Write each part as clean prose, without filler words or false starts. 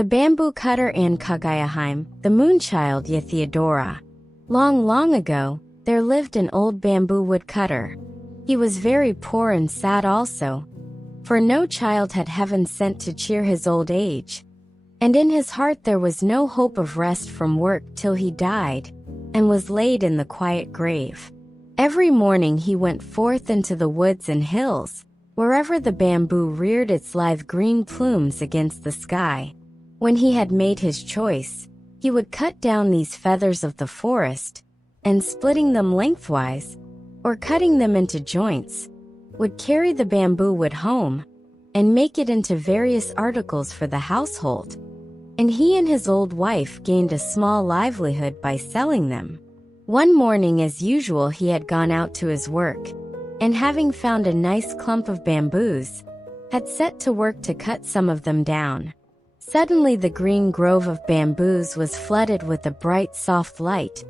The bamboo cutter and Kaguya-hime, the moonchild Theodora. Long, long ago, there lived an old bamboo woodcutter. He was very poor and sad also, for no child had heaven sent to cheer his old age, and in his heart there was no hope of rest from work till he died, and was laid in the quiet grave. Every morning he went forth into the woods and hills, wherever the bamboo reared its lithe green plumes against the sky. When he had made his choice, he would cut down these feathers of the forest, and splitting them lengthwise, or cutting them into joints, would carry the bamboo wood home, and make it into various articles for the household. And he and his old wife gained a small livelihood by selling them. One morning, as usual, he had gone out to his work, and having found a nice clump of bamboos, had set to work to cut some of them down. Suddenly the green grove of bamboos was flooded with a bright soft light,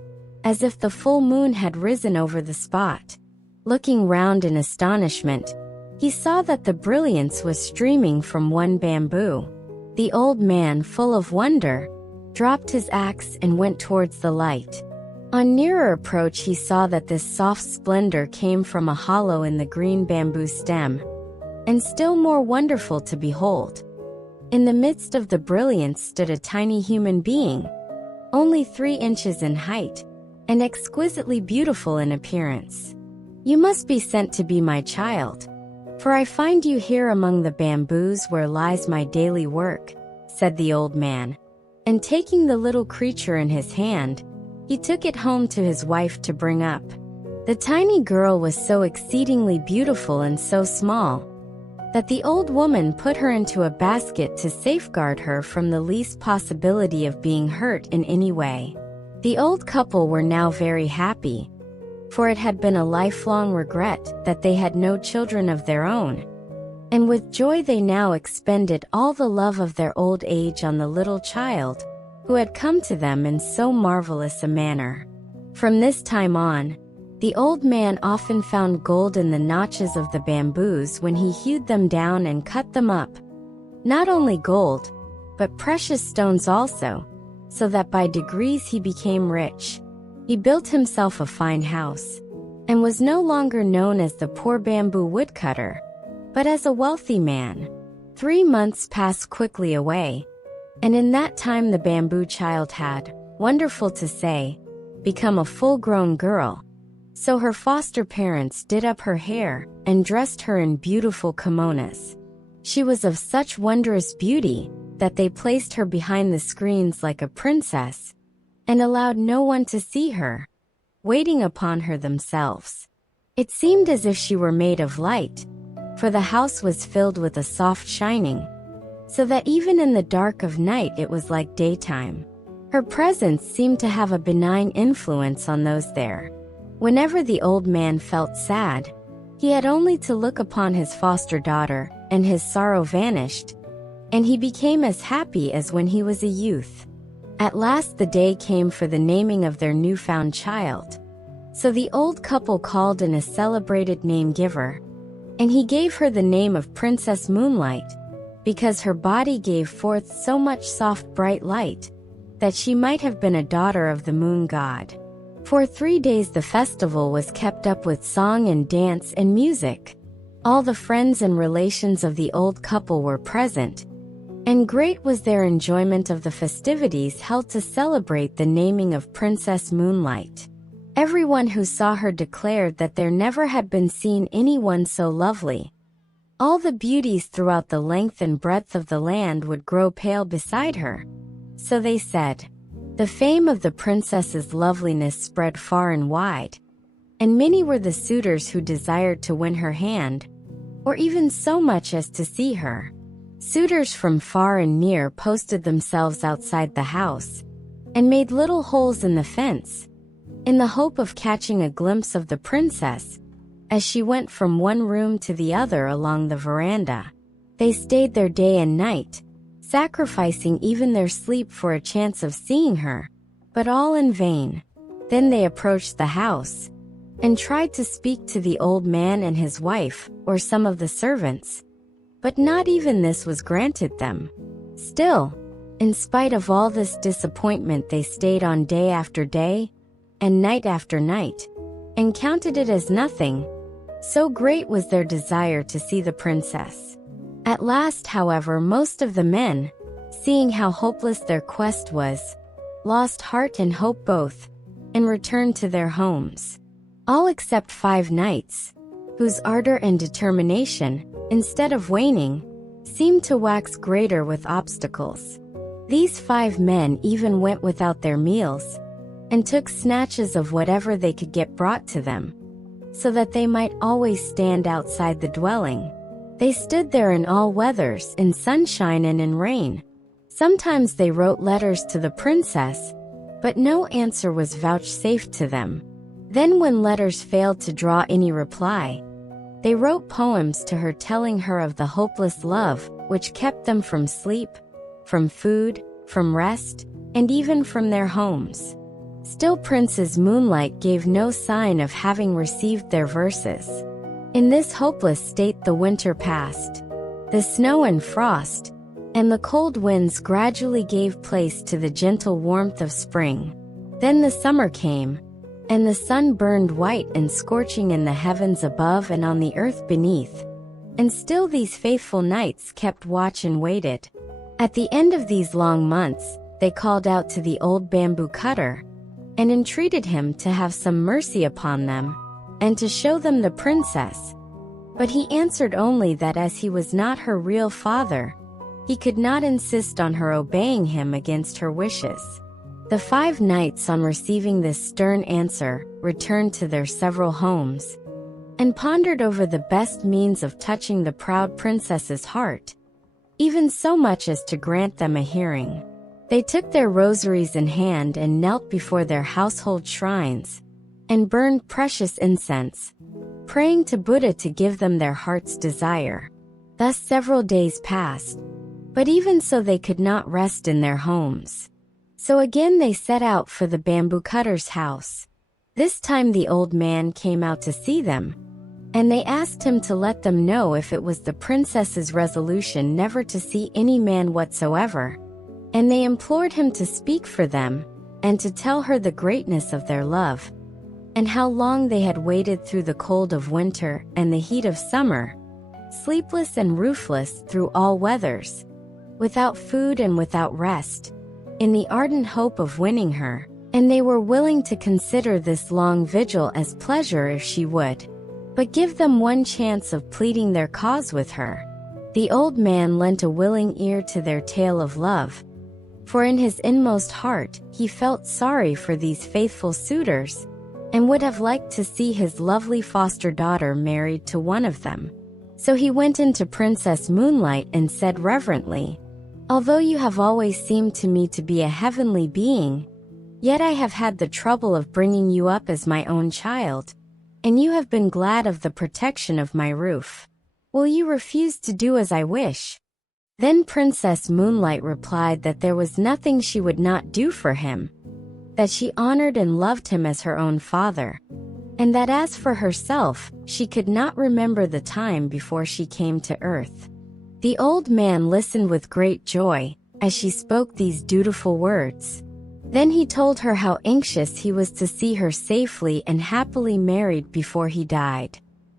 as if the full moon had risen over the spot. Looking round in astonishment, he saw that the brilliance was streaming from one bamboo. The old man, full of wonder, dropped his axe and went towards the light. On nearer approach he saw that this soft splendor came from a hollow in the green bamboo stem, and still more wonderful to behold, in the midst of the brilliance stood a tiny human being, only 3 inches in height, and exquisitely beautiful in appearance. "You must be sent to be my child, for I find you here among the bamboos where lies my daily work," said the old man, and taking the little creature in his hand, he took it home to his wife to bring up. The tiny girl was so exceedingly beautiful and so small, that the old woman put her into a basket to safeguard her from the least possibility of being hurt in any way. The old couple were now very happy, for it had been a lifelong regret that they had no children of their own, and with joy they now expended all the love of their old age on the little child, who had come to them in so marvelous a manner. From this time on, the old man often found gold in the notches of the bamboos when he hewed them down and cut them up. Not only gold, but precious stones also, so that by degrees he became rich. He built himself a fine house, and was no longer known as the poor bamboo woodcutter, but as a wealthy man. 3 months passed quickly away, and in that time the bamboo child had, wonderful to say, become a full-grown girl. So her foster parents did up her hair and dressed her in beautiful kimonos. She was of such wondrous beauty that they placed her behind the screens like a princess, and allowed no one to see her, waiting upon her themselves. It seemed as if she were made of light, for the house was filled with a soft shining, so that even in the dark of night it was like daytime. Her presence seemed to have a benign influence on those there. Whenever the old man felt sad, he had only to look upon his foster daughter, and his sorrow vanished, and he became as happy as when he was a youth. At last the day came for the naming of their newfound child. So the old couple called in a celebrated name-giver, and he gave her the name of Princess Moonlight, because her body gave forth so much soft bright light, that she might have been a daughter of the moon god. For 3 days the festival was kept up with song and dance and music. All the friends and relations of the old couple were present, and great was their enjoyment of the festivities held to celebrate the naming of Princess Moonlight. Everyone who saw her declared that there never had been seen anyone so lovely. All the beauties throughout the length and breadth of the land would grow pale beside her. So they said, the fame of the princess's loveliness spread far and wide, and many were the suitors who desired to win her hand, or even so much as to see her. Suitors from far and near posted themselves outside the house, and made little holes in the fence, in the hope of catching a glimpse of the princess, as she went from one room to the other along the veranda. They stayed there day and night, sacrificing even their sleep for a chance of seeing her, but all in vain. Then they approached the house, and tried to speak to the old man and his wife, or some of the servants, but not even this was granted them. Still, In spite of all this disappointment, they stayed on day after day, and night after night, and counted it as nothing. So great was their desire to see the princess. At last, however, most of the men, seeing how hopeless their quest was, lost heart and hope both, and returned to their homes. All except 5 knights, whose ardor and determination, instead of waning, seemed to wax greater with obstacles. These 5 men even went without their meals, and took snatches of whatever they could get brought to them, so that they might always stand outside the dwelling. They stood there in all weathers, in sunshine and in rain. Sometimes they wrote letters to the princess, but no answer was vouchsafed to them. Then when letters failed to draw any reply, they wrote poems to her telling her of the hopeless love which kept them from sleep, from food, from rest, and even from their homes. Still Princess Moonlight gave no sign of having received their verses. In this hopeless state the winter passed. The snow and frost, and the cold winds gradually gave place to the gentle warmth of spring. Then the summer came, and the sun burned white and scorching in the heavens above and on the earth beneath. And still these faithful knights kept watch and waited. At the end of these long months, they called out to the old bamboo cutter, and entreated him to have some mercy upon them, and to show them the princess. But he answered only that as he was not her real father, he could not insist on her obeying him against her wishes. The 5 knights, on receiving this stern answer, returned to their several homes, and pondered over the best means of touching the proud princess's heart, even so much as to grant them a hearing. They took their rosaries in hand and knelt before their household shrines, and burned precious incense, praying to Buddha to give them their heart's desire. Thus several days passed, but even so they could not rest in their homes. So again they set out for the bamboo cutter's house. This time the old man came out to see them, and they asked him to let them know if it was the princess's resolution never to see any man whatsoever, and they implored him to speak for them, and to tell her the greatness of their love, and how long they had waited through the cold of winter and the heat of summer, sleepless and roofless through all weathers, without food and without rest, in the ardent hope of winning her, and they were willing to consider this long vigil as pleasure if she would but give them one chance of pleading their cause with her. The old man lent a willing ear to their tale of love, for in his inmost heart he felt sorry for these faithful suitors, and would have liked to see his lovely foster daughter married to one of them. So he went into Princess Moonlight and said reverently, "Although you have always seemed to me to be a heavenly being, yet I have had the trouble of bringing you up as my own child, and you have been glad of the protection of my roof. Will you refuse to do as I wish?" Then Princess Moonlight replied that there was nothing she would not do for him, that she honored and loved him as her own father, and that as for herself, she could not remember the time before she came to earth. The old man listened with great joy as she spoke these dutiful words. Then he told her how anxious he was to see her safely and happily married before he died.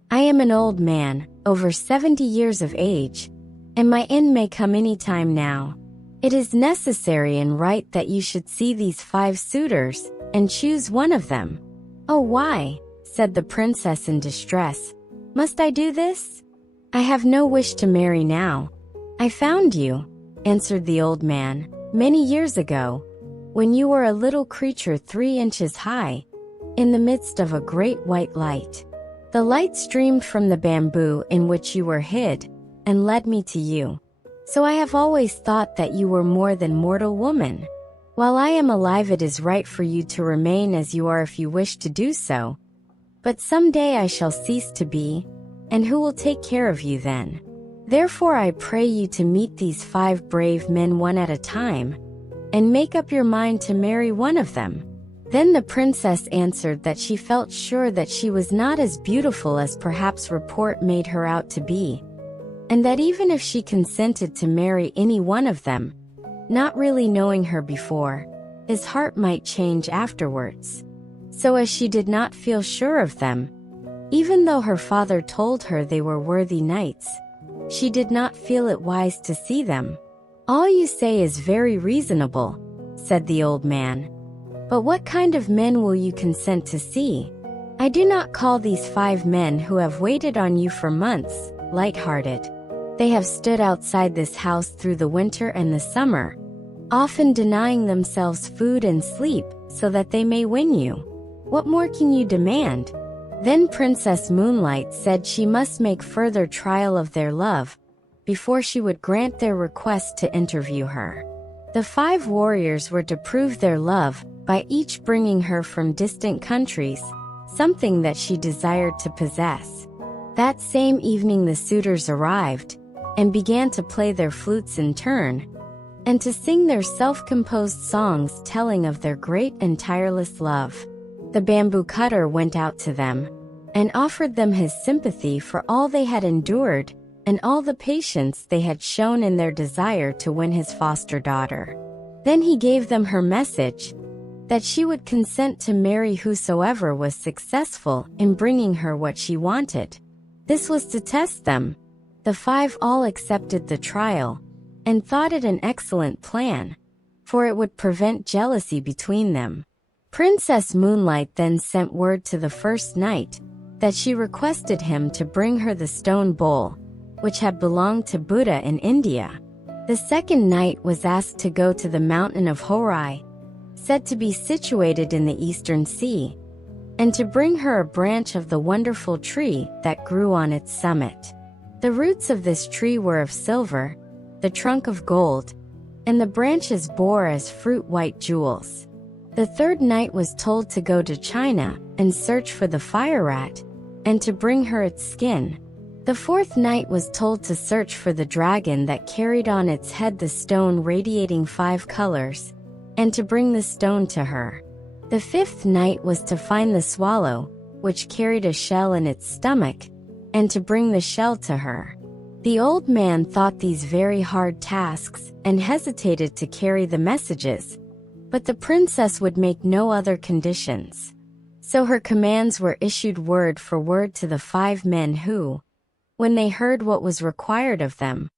"I am an old man, over 70 years of age, and my end may come any time now. It is necessary and right that you should see these 5 suitors, and choose one of them." "Oh, why?" said the princess in distress. "Must I do this? I have no wish to marry now. I found you," answered the old man, "many years ago, when you were a little creature 3 inches high, in the midst of a great white light. The light streamed from the bamboo in which you were hid, and led me to you. So I have always thought that you were more than mortal woman. While I am alive it is right for you to remain as you are if you wish to do so. But some day I shall cease to be, and who will take care of you then? Therefore I pray you to meet these 5 brave men one at a time, and make up your mind to marry one of them." Then the princess answered that she felt sure that she was not as beautiful as perhaps report made her out to be, and that even if she consented to marry any one of them, not really knowing her before, his heart might change afterwards. So as she did not feel sure of them, even though her father told her they were worthy knights, she did not feel it wise to see them. "All you say is very reasonable," said the old man. "But what kind of men will you consent to see? I do not call these 5 men who have waited on you for months light-hearted. They have stood outside this house through the winter and the summer, often denying themselves food and sleep so that they may win you. What more can you demand?" Then Princess Moonlight said she must make further trial of their love before she would grant their request to interview her. The 5 warriors were to prove their love by each bringing her from distant countries something that she desired to possess. That same evening the suitors arrived and began to play their flutes in turn and to sing their self-composed songs telling of their great and tireless love. The bamboo cutter went out to them and offered them his sympathy for all they had endured and all the patience they had shown in their desire to win his foster daughter. Then he gave them her message that she would consent to marry whosoever was successful in bringing her what she wanted. This was to test them. The 5 all accepted the trial and thought it an excellent plan, for it would prevent jealousy between them. Princess Moonlight then sent word to the first knight that she requested him to bring her the stone bowl, which had belonged to Buddha in India. The second knight was asked to go to the mountain of Horai, said to be situated in the Eastern Sea, and to bring her a branch of the wonderful tree that grew on its summit. The roots of this tree were of silver, the trunk of gold, and the branches bore as fruit white jewels. The third knight was told to go to China and search for the fire rat, and to bring her its skin. The fourth knight was told to search for the dragon that carried on its head the stone radiating 5 colors, and to bring the stone to her. The fifth knight was to find the swallow, which carried a shell in its stomach, and to bring the shell to her. The old man thought these very hard tasks and hesitated to carry the messages, but the princess would make no other conditions. So her commands were issued word for word to the 5 men who, when they heard what was required of them,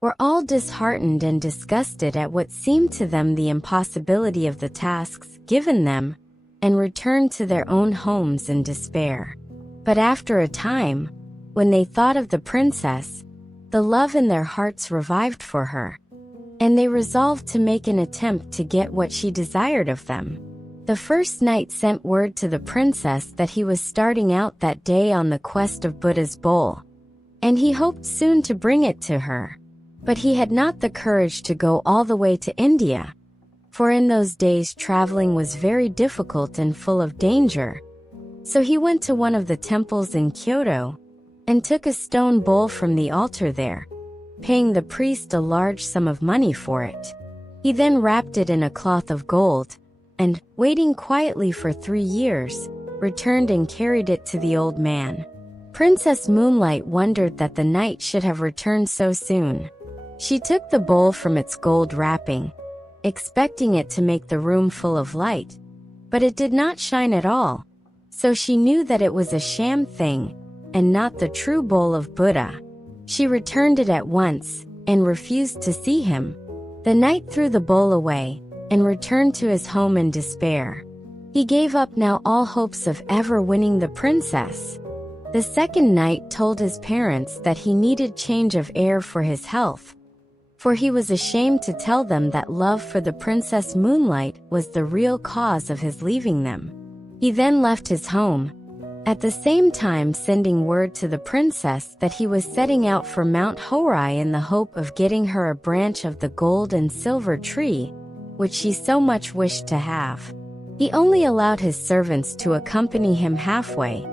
were all disheartened and disgusted at what seemed to them the impossibility of the tasks given them, and returned to their own homes in despair. But after a time, when they thought of the princess, the love in their hearts revived for her, and they resolved to make an attempt to get what she desired of them. The first knight sent word to the princess that he was starting out that day on the quest of Buddha's bowl, and he hoped soon to bring it to her. But he had not the courage to go all the way to India, for in those days traveling was very difficult and full of danger. So he went to one of the temples in Kyoto, and took a stone bowl from the altar there, paying the priest a large sum of money for it. He then wrapped it in a cloth of gold, and, waiting quietly for 3 years, returned and carried it to the old man. Princess Moonlight wondered that the knight should have returned so soon. She took the bowl from its gold wrapping, expecting it to make the room full of light, but it did not shine at all, so she knew that it was a sham thing, and not the true bowl of Buddha. She returned it at once, and refused to see him. The knight threw the bowl away, and returned to his home in despair. He gave up now all hopes of ever winning the princess. The second knight told his parents that he needed change of air for his health, for he was ashamed to tell them that love for the Princess Moonlight was the real cause of his leaving them. He then left his home, at the same time sending word to the princess that he was setting out for Mount Horai in the hope of getting her a branch of the gold and silver tree, which she so much wished to have. He only allowed his servants to accompany him halfway,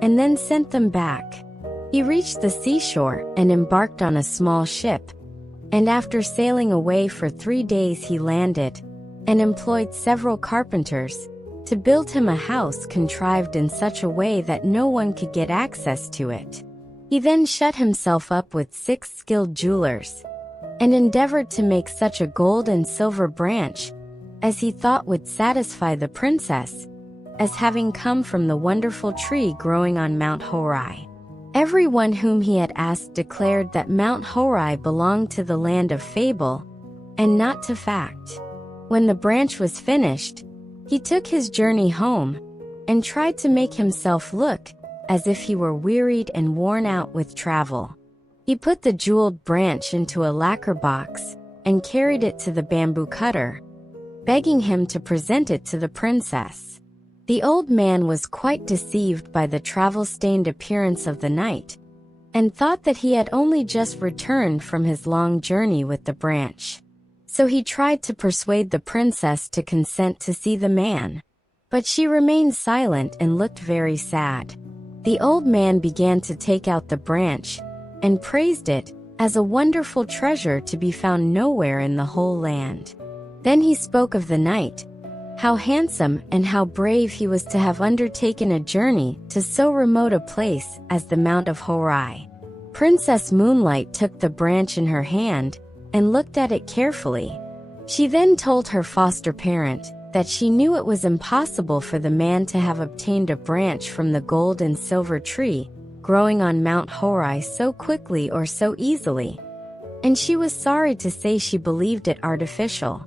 and then sent them back. He reached the seashore and embarked on a small ship, and after sailing away for 3 days he landed, and employed several carpenters to build him a house contrived in such a way that no one could get access to it. He then shut himself up with 6 skilled jewelers, and endeavored to make such a gold and silver branch as he thought would satisfy the princess, as having come from the wonderful tree growing on Mount Horai. Everyone whom he had asked declared that Mount Horai belonged to the land of fable and not to fact. When the branch was finished, he took his journey home and tried to make himself look as if he were wearied and worn out with travel. He put the jeweled branch into a lacquer box and carried it to the bamboo cutter, begging him to present it to the princess. The old man was quite deceived by the travel-stained appearance of the knight, and thought that he had only just returned from his long journey with the branch. So he tried to persuade the princess to consent to see the man, but she remained silent and looked very sad. The old man began to take out the branch and praised it as a wonderful treasure to be found nowhere in the whole land. Then he spoke of the knight, how handsome and how brave he was to have undertaken a journey to so remote a place as the Mount of Horai. Princess Moonlight took the branch in her hand and looked at it carefully. She then told her foster parent that she knew it was impossible for the man to have obtained a branch from the gold and silver tree growing on Mount Horai so quickly or so easily, and she was sorry to say she believed it artificial.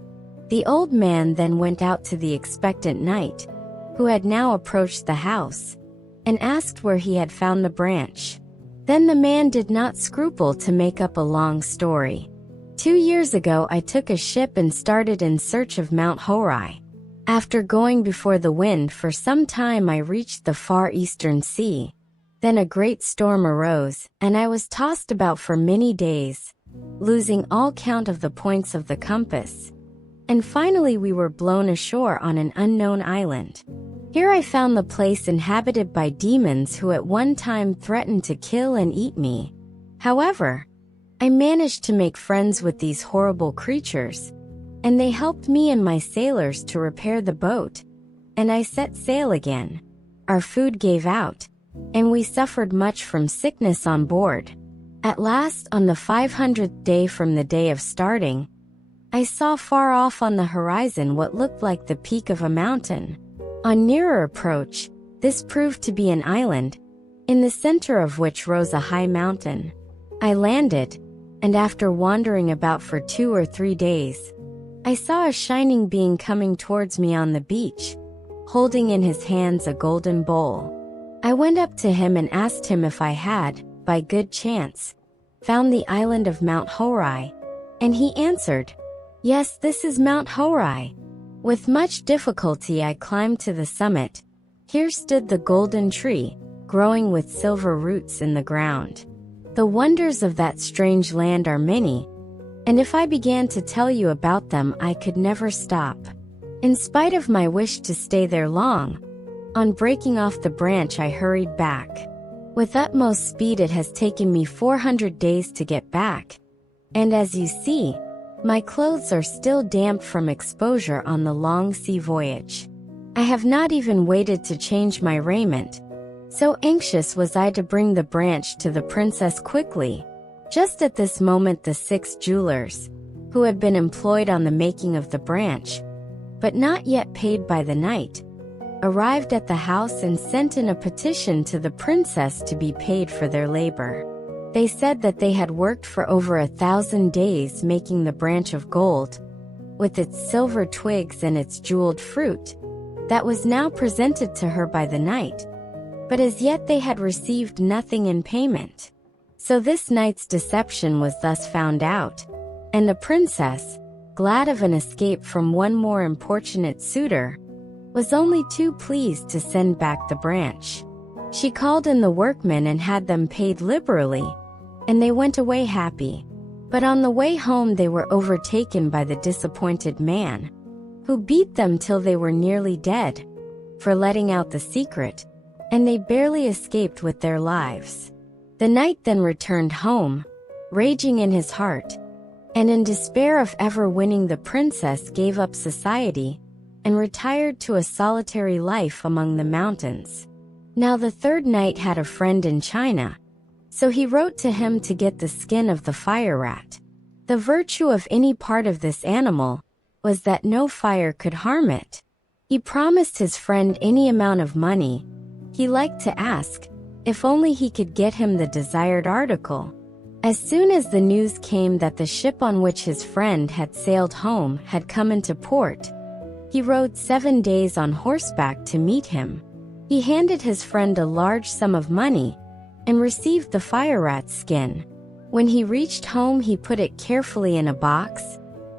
The old man then went out to the expectant knight, who had now approached the house, and asked where he had found the branch. Then the man did not scruple to make up a long story. 2 years ago I took a ship and started in search of Mount Horai. After going before the wind for some time I reached the far eastern sea. Then a great storm arose, and I was tossed about for many days, losing all count of the points of the compass. And finally we were blown ashore on an unknown island. Here I found the place inhabited by demons who at one time threatened to kill and eat me. However, I managed to make friends with these horrible creatures, and they helped me and my sailors to repair the boat, and I set sail again. Our food gave out, and we suffered much from sickness on board. At last, on the 500th day from the day of starting, I saw far off on the horizon what looked like the peak of a mountain. On nearer approach, this proved to be an island, in the center of which rose a high mountain. I landed, and after wandering about for 2 or 3 days, I saw a shining being coming towards me on the beach, holding in his hands a golden bowl. I went up to him and asked him if I had, by good chance, found the island of Mount Horai, and he answered, "Yes, this is Mount Horai." With much difficulty I climbed to the summit. Here stood the golden tree, growing with silver roots in the ground. The wonders of that strange land are many, and if I began to tell you about them I could never stop. In spite of my wish to stay there long, on breaking off the branch I hurried back. With utmost speed it has taken me 400 days to get back, and as you see, my clothes are still damp from exposure on the long sea voyage. I have not even waited to change my raiment, so anxious was I to bring the branch to the princess quickly. Just at this moment the 6 jewelers, who had been employed on the making of the branch, but not yet paid by the knight, arrived at the house and sent in a petition to the princess to be paid for their labor. They said that they had worked for over 1,000 days making the branch of gold, with its silver twigs and its jeweled fruit, that was now presented to her by the knight, but as yet they had received nothing in payment. So this knight's deception was thus found out, and the princess, glad of an escape from one more importunate suitor, was only too pleased to send back the branch. She called in the workmen and had them paid liberally, and they went away happy. But on the way home they were overtaken by the disappointed man, who beat them till they were nearly dead, for letting out the secret, and they barely escaped with their lives. The knight then returned home, raging in his heart, and in despair of ever winning the princess gave up society, and retired to a solitary life among the mountains. Now the third knight had a friend in China, so he wrote to him to get the skin of the fire rat. The virtue of any part of this animal was that no fire could harm it. He promised his friend any amount of money he liked to ask, if only he could get him the desired article. As soon as the news came that the ship on which his friend had sailed home had come into port, he rode 7 days on horseback to meet him. He handed his friend a large sum of money and received the fire rat's skin. When he reached home, he put it carefully in a box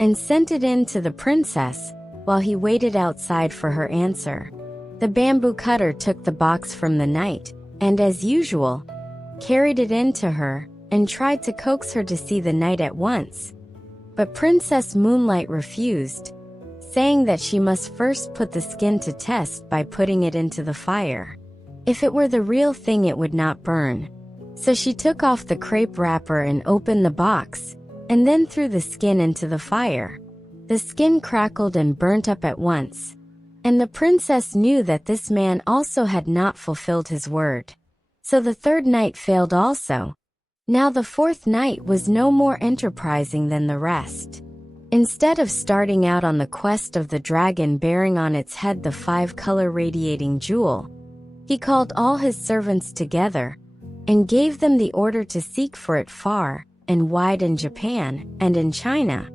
and sent it in to the princess while he waited outside for her answer. The bamboo cutter took the box from the knight and, as usual, carried it in to her and tried to coax her to see the knight at once. But Princess Moonlight refused, saying that she must first put the skin to test by putting it into the fire. If it were the real thing, it would not burn. So she took off the crepe wrapper and opened the box, and then threw the skin into the fire. The skin crackled and burnt up at once, and the princess knew that this man also had not fulfilled his word. So the third night failed also. Now the fourth night was no more enterprising than the rest. Instead of starting out on the quest of the dragon bearing on its head the 5-color radiating jewel, he called all his servants together and gave them the order to seek for it far and wide in Japan and in China,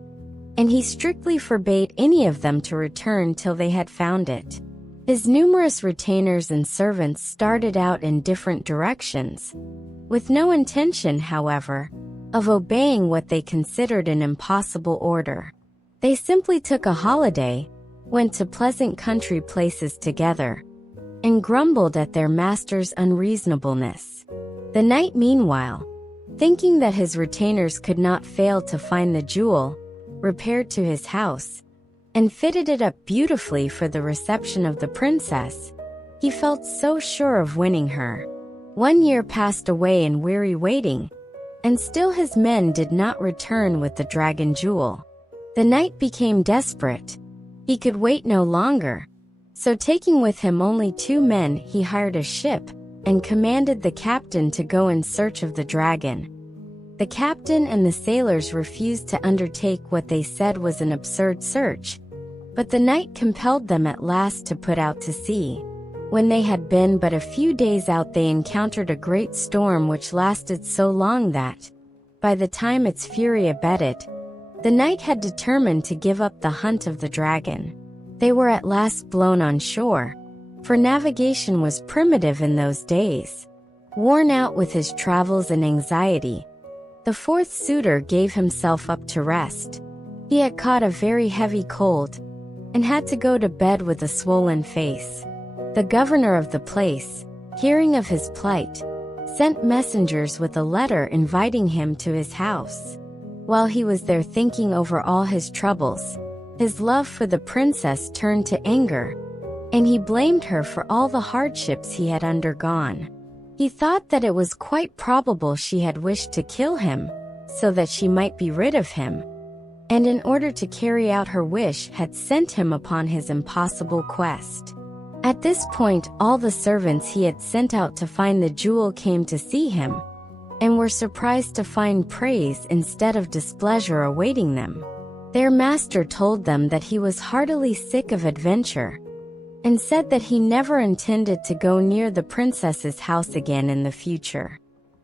and he strictly forbade any of them to return till they had found it. His numerous retainers and servants started out in different directions, with no intention, however, of obeying what they considered an impossible order. They simply took a holiday, went to pleasant country places together, and grumbled at their master's unreasonableness. The knight, meanwhile, thinking that his retainers could not fail to find the jewel, repaired to his house and fitted it up beautifully for the reception of the princess. He felt so sure of winning her. 1 year passed away in weary waiting, and still his men did not return with the dragon jewel. The knight became desperate. He could wait no longer, so taking with him only 2 men, he hired a ship and commanded the captain to go in search of the dragon. The captain and the sailors refused to undertake what they said was an absurd search, but the knight compelled them at last to put out to sea. When they had been but a few days out, they encountered a great storm which lasted so long that, by the time its fury abated, the knight had determined to give up the hunt of the dragon. They were at last blown on shore, for navigation was primitive in those days. Worn out with his travels and anxiety, the fourth suitor gave himself up to rest. He had caught a very heavy cold and had to go to bed with a swollen face. The governor of the place, hearing of his plight, sent messengers with a letter inviting him to his house. While he was there thinking over all his troubles, his love for the princess turned to anger, and he blamed her for all the hardships he had undergone. He thought that it was quite probable she had wished to kill him, so that she might be rid of him, and in order to carry out her wish had sent him upon his impossible quest. At this point, all the servants he had sent out to find the jewel came to see him, and were surprised to find praise instead of displeasure awaiting them. Their master told them that he was heartily sick of adventure, and said that he never intended to go near the princess's house again in the future.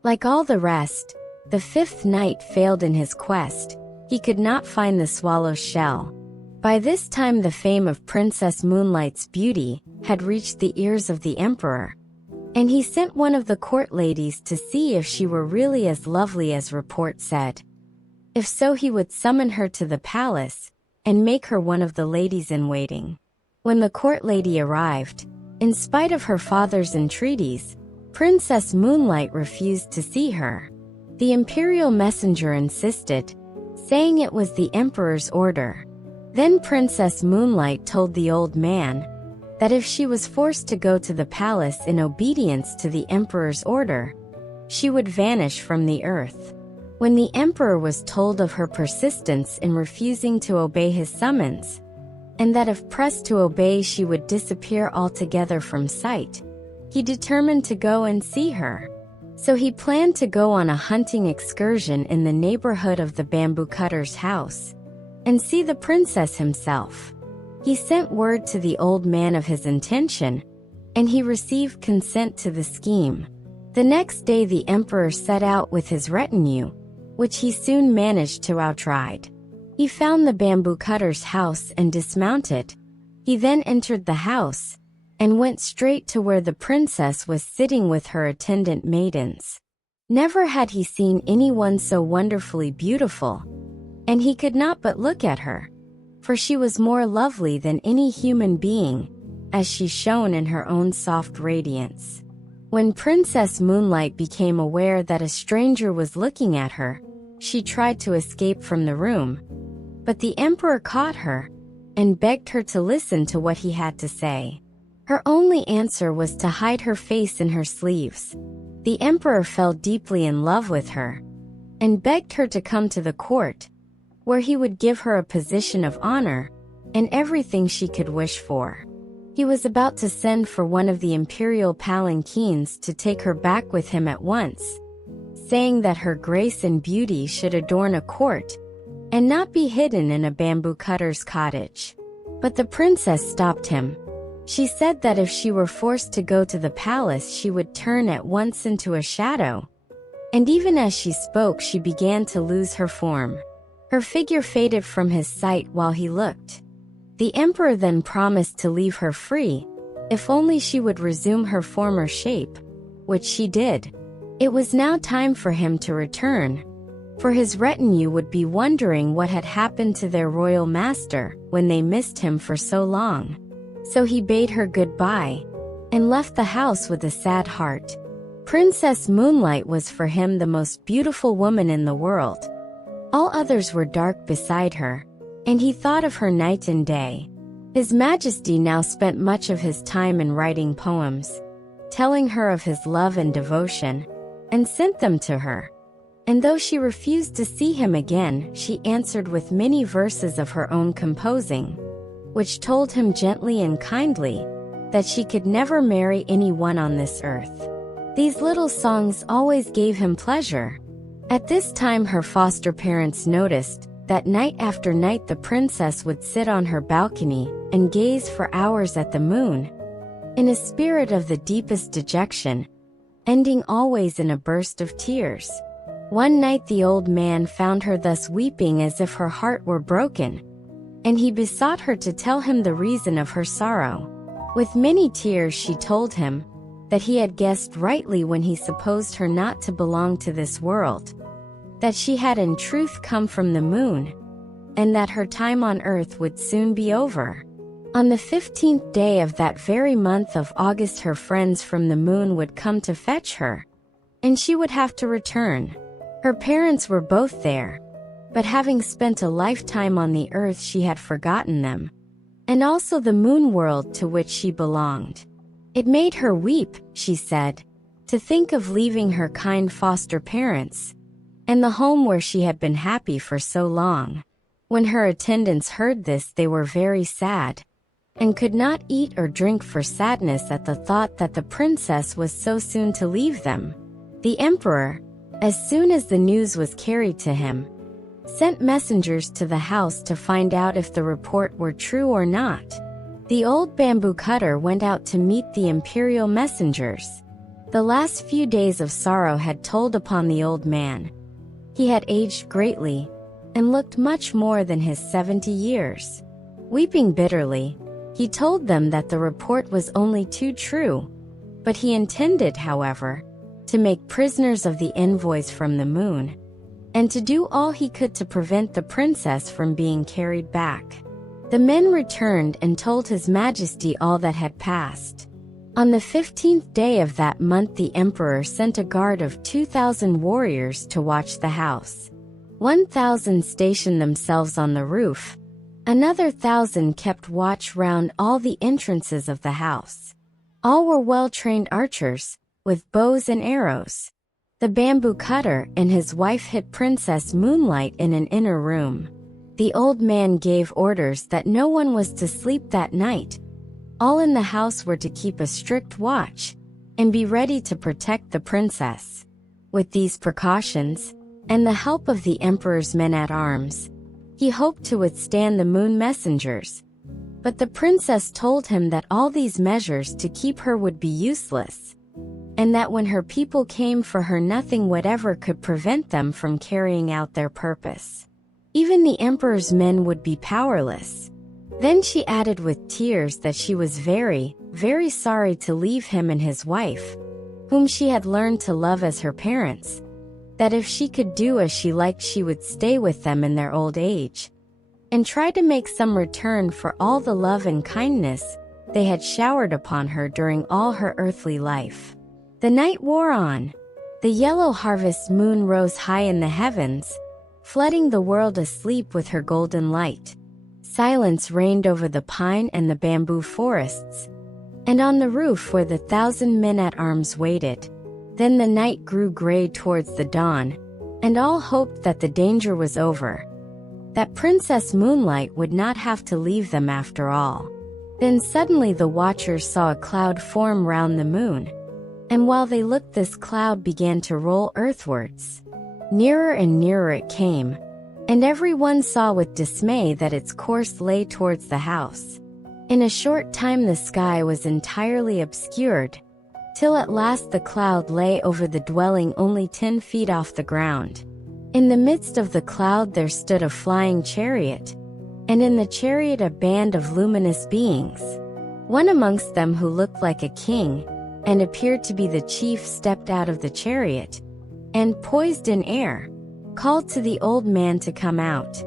Like all the rest, the fifth knight failed in his quest. He could not find the swallow's shell. By this time the fame of Princess Moonlight's beauty had reached the ears of the emperor, and he sent one of the court ladies to see if she were really as lovely as report said. If so, he would summon her to the palace and make her one of the ladies in waiting. When the court lady arrived, in spite of her father's entreaties, Princess Moonlight refused to see her. The imperial messenger insisted, saying it was the emperor's order. Then Princess Moonlight told the old man that if she was forced to go to the palace in obedience to the emperor's order, she would vanish from the earth. When the emperor was told of her persistence in refusing to obey his summons, and that if pressed to obey she would disappear altogether from sight, he determined to go and see her. So he planned to go on a hunting excursion in the neighborhood of the bamboo cutter's house and see the princess himself. He sent word to the old man of his intention, and he received consent to the scheme. The next day the emperor set out with his retinue, which he soon managed to outride. He found the bamboo cutter's house and dismounted. He then entered the house and went straight to where the princess was sitting with her attendant maidens. Never had he seen anyone so wonderfully beautiful, and he could not but look at her, for she was more lovely than any human being, as she shone in her own soft radiance. When Princess Moonlight became aware that a stranger was looking at her, she tried to escape from the room, but the emperor caught her and begged her to listen to what he had to say. Her only answer was to hide her face in her sleeves. The emperor fell deeply in love with her and begged her to come to the court, where he would give her a position of honor and everything she could wish for. He was about to send for one of the imperial palanquins to take her back with him at once, saying that her grace and beauty should adorn a court and not be hidden in a bamboo cutter's cottage. But the princess stopped him. She said that if she were forced to go to the palace, she would turn at once into a shadow. And even as she spoke, she began to lose her form. Her figure faded from his sight while he looked. The emperor then promised to leave her free, if only she would resume her former shape, which she did. It was now time for him to return, for his retinue would be wondering what had happened to their royal master when they missed him for so long. So he bade her goodbye and left the house with a sad heart. Princess Moonlight was for him the most beautiful woman in the world. All others were dark beside her, and he thought of her night and day. His Majesty now spent much of his time in writing poems, telling her of his love and devotion, and sent them to her. And though she refused to see him again, she answered with many verses of her own composing, which told him gently and kindly that she could never marry anyone on this earth. These little songs always gave him pleasure. At this time her foster parents noticed that night after night the princess would sit on her balcony and gaze for hours at the moon, in a spirit of the deepest dejection, ending always in a burst of tears. One night the old man found her thus weeping as if her heart were broken, and he besought her to tell him the reason of her sorrow. With many tears she told him that he had guessed rightly when he supposed her not to belong to this world, that she had in truth come from the moon, and that her time on earth would soon be over. On the 15th day of that very month of August her friends from the moon would come to fetch her, and she would have to return. Her parents were both there, but having spent a lifetime on the earth she had forgotten them, and also the moon world to which she belonged. It made her weep, she said, to think of leaving her kind foster parents, and the home where she had been happy for so long. When her attendants heard this they were very sad, and could not eat or drink for sadness at the thought that the princess was so soon to leave them. The emperor, as soon as the news was carried to him, sent messengers to the house to find out if the report were true or not. The old bamboo cutter went out to meet the imperial messengers. The last few days of sorrow had told upon the old man. He had aged greatly, and looked much more than his 70 years. Weeping bitterly, he told them that the report was only too true, but he intended, however, to make prisoners of the envoys from the moon, and to do all he could to prevent the princess from being carried back. The men returned and told His Majesty all that had passed. On the 15th day of that month the emperor sent a guard of 2,000 warriors to watch the house. 1,000 stationed themselves on the roof. Another 1,000 kept watch round all the entrances of the house. All were well-trained archers, with bows and arrows. The bamboo cutter and his wife hid Princess Moonlight in an inner room. The old man gave orders that no one was to sleep that night. All in the house were to keep a strict watch, and be ready to protect the princess. With these precautions, and the help of the emperor's men-at-arms, he hoped to withstand the moon messengers. But the princess told him that all these measures to keep her would be useless, and that when her people came for her, nothing whatever could prevent them from carrying out their purpose. Even the emperor's men would be powerless. Then she added with tears that she was very, very sorry to leave him and his wife, whom she had learned to love as her parents, that if she could do as she liked, she would stay with them in their old age, and try to make some return for all the love and kindness they had showered upon her during all her earthly life. The night wore on. The yellow harvest moon rose high in the heavens, flooding the world asleep with her golden light. Silence reigned over the pine and the bamboo forests, and on the roof where the 1,000 men-at-arms waited. Then the night grew gray towards the dawn, and all hoped that the danger was over, that Princess Moonlight would not have to leave them after all. Then suddenly the watchers saw a cloud form round the moon, and while they looked, this cloud began to roll earthwards. Nearer and nearer it came, and everyone saw with dismay that its course lay towards the house. In a short time the sky was entirely obscured, till at last the cloud lay over the dwelling only 10 feet off the ground. In the midst of the cloud there stood a flying chariot, and in the chariot a band of luminous beings. One amongst them, who looked like a king and appeared to be the chief, stepped out of the chariot, and, poised in air, called to the old man to come out.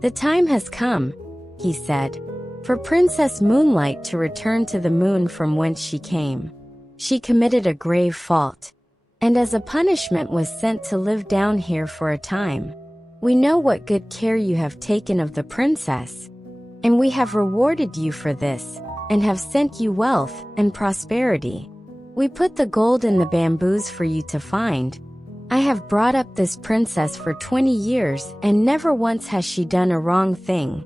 "The time has come," he said, "for Princess Moonlight to return to the moon from whence she came. She committed a grave fault, and as a punishment was sent to live down here for a time. We know what good care you have taken of the princess, and we have rewarded you for this, and have sent you wealth and prosperity. We put the gold in the bamboos for you to find. I have brought up this princess for 20 years, and never once has she done a wrong thing.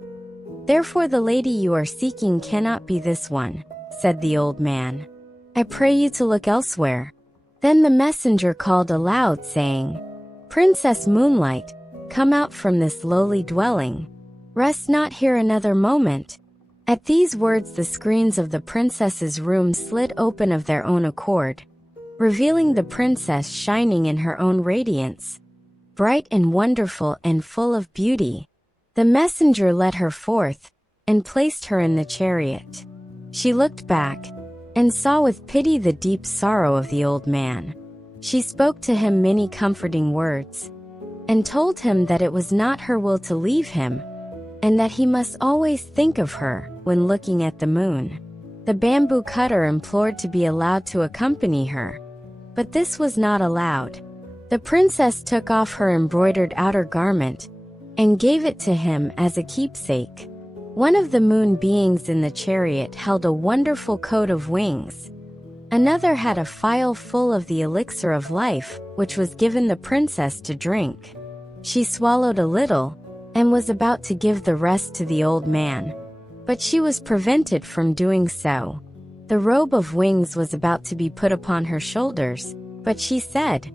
Therefore the lady you are seeking cannot be this one," said the old man. "I pray you to look elsewhere." Then the messenger called aloud, saying, "Princess Moonlight, come out from this lowly dwelling. Rest not here another moment." At these words the screens of the princess's room slid open of their own accord, revealing the princess shining in her own radiance, bright and wonderful and full of beauty. The messenger led her forth, and placed her in the chariot. She looked back, and saw with pity the deep sorrow of the old man. She spoke to him many comforting words, and told him that it was not her will to leave him, and that he must always think of her when looking at the moon. The bamboo cutter implored to be allowed to accompany her, but this was not allowed. The princess took off her embroidered outer garment, and gave it to him as a keepsake. One of the moon beings in the chariot held a wonderful coat of wings. Another had a phial full of the elixir of life, which was given the princess to drink. She swallowed a little, and was about to give the rest to the old man, but she was prevented from doing so. The robe of wings was about to be put upon her shoulders, but she said,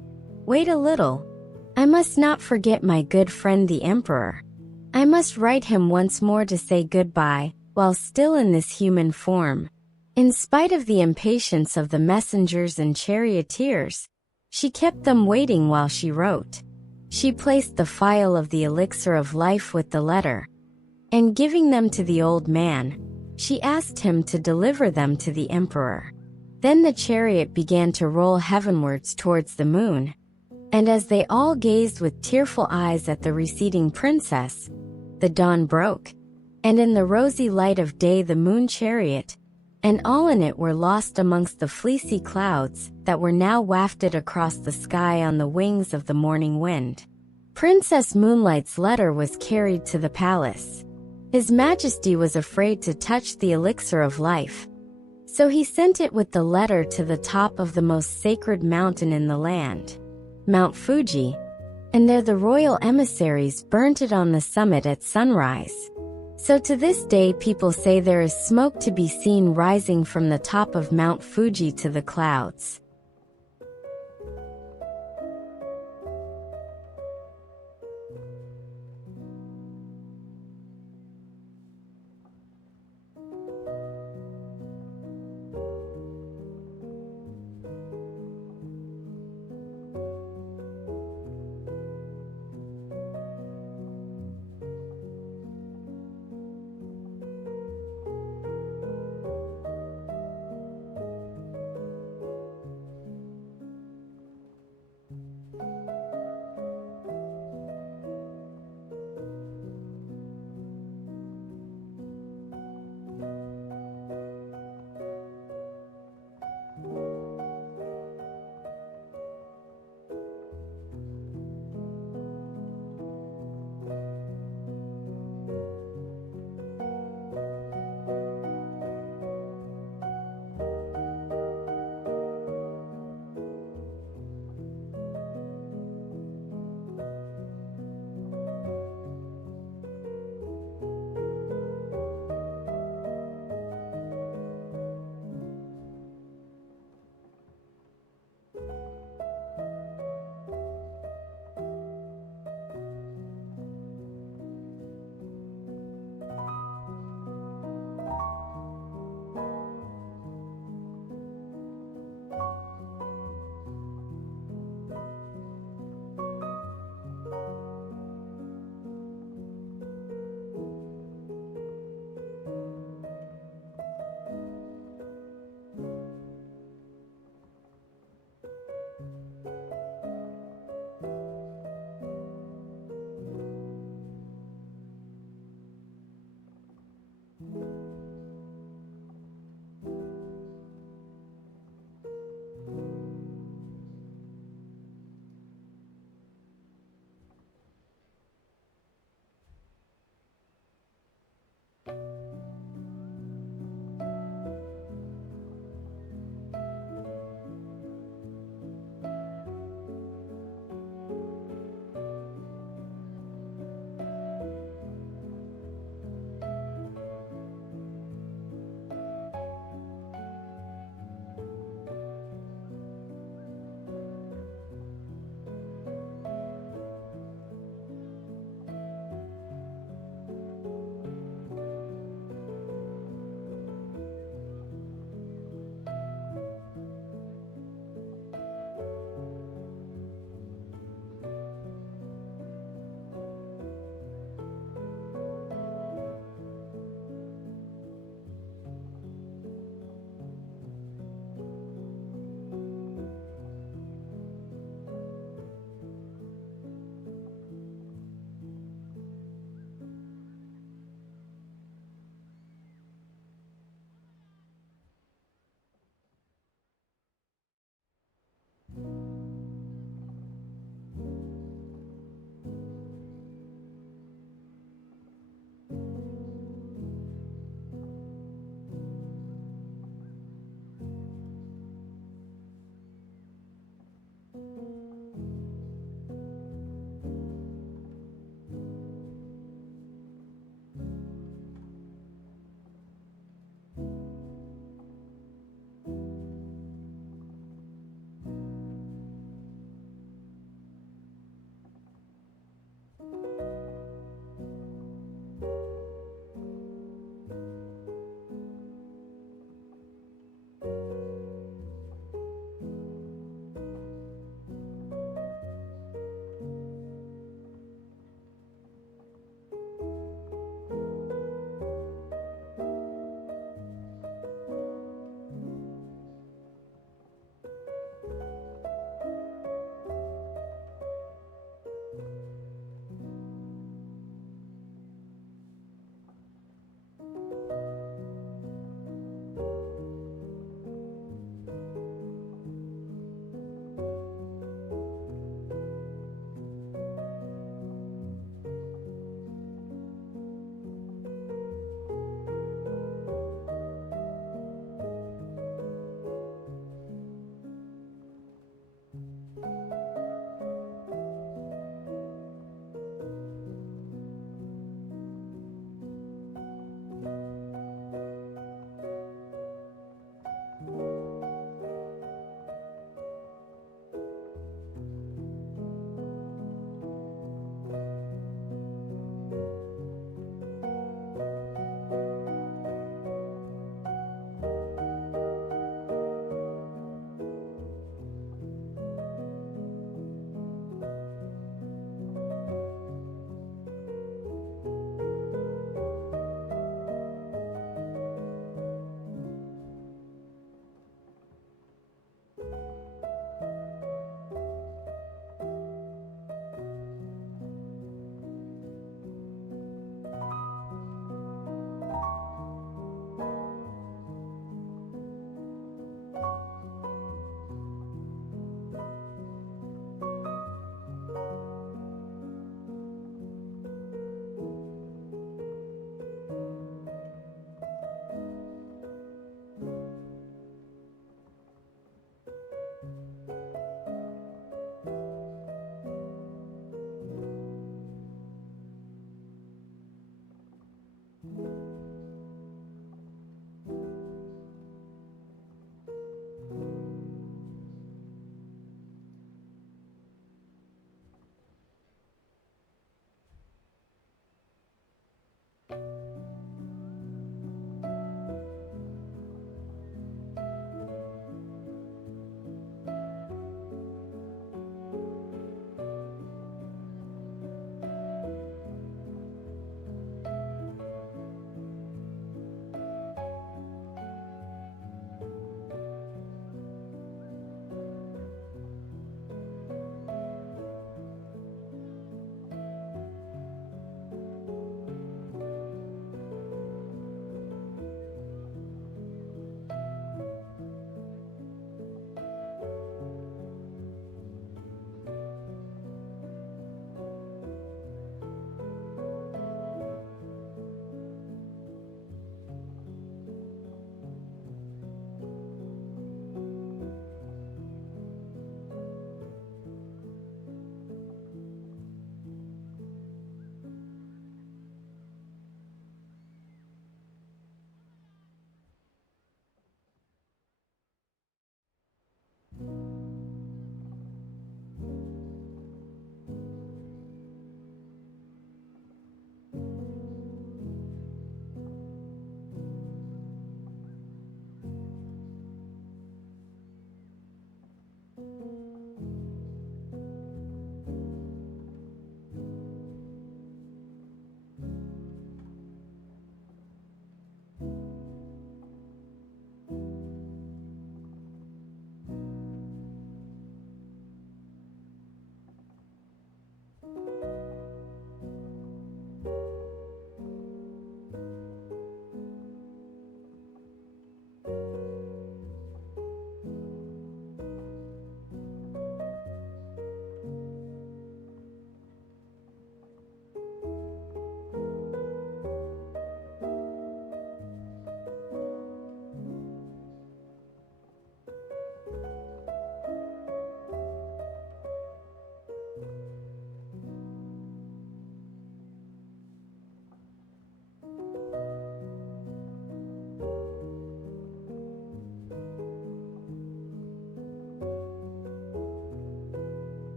"Wait a little. I must not forget my good friend the emperor. I must write him once more to say goodbye, while still in this human form." In spite of the impatience of the messengers and charioteers, she kept them waiting while she wrote. She placed the phial of the elixir of life with the letter, and giving them to the old man, she asked him to deliver them to the emperor. Then the chariot began to roll heavenwards towards the moon, and as they all gazed with tearful eyes at the receding princess, the dawn broke, and in the rosy light of day the moon chariot, and all in it, were lost amongst the fleecy clouds that were now wafted across the sky on the wings of the morning wind. Princess Moonlight's letter was carried to the palace. His Majesty was afraid to touch the elixir of life, so he sent it with the letter to the top of the most sacred mountain in the land, Mount Fuji, and there the royal emissaries burnt it on the summit at sunrise. So to this day people say there is smoke to be seen rising from the top of Mount Fuji to the clouds.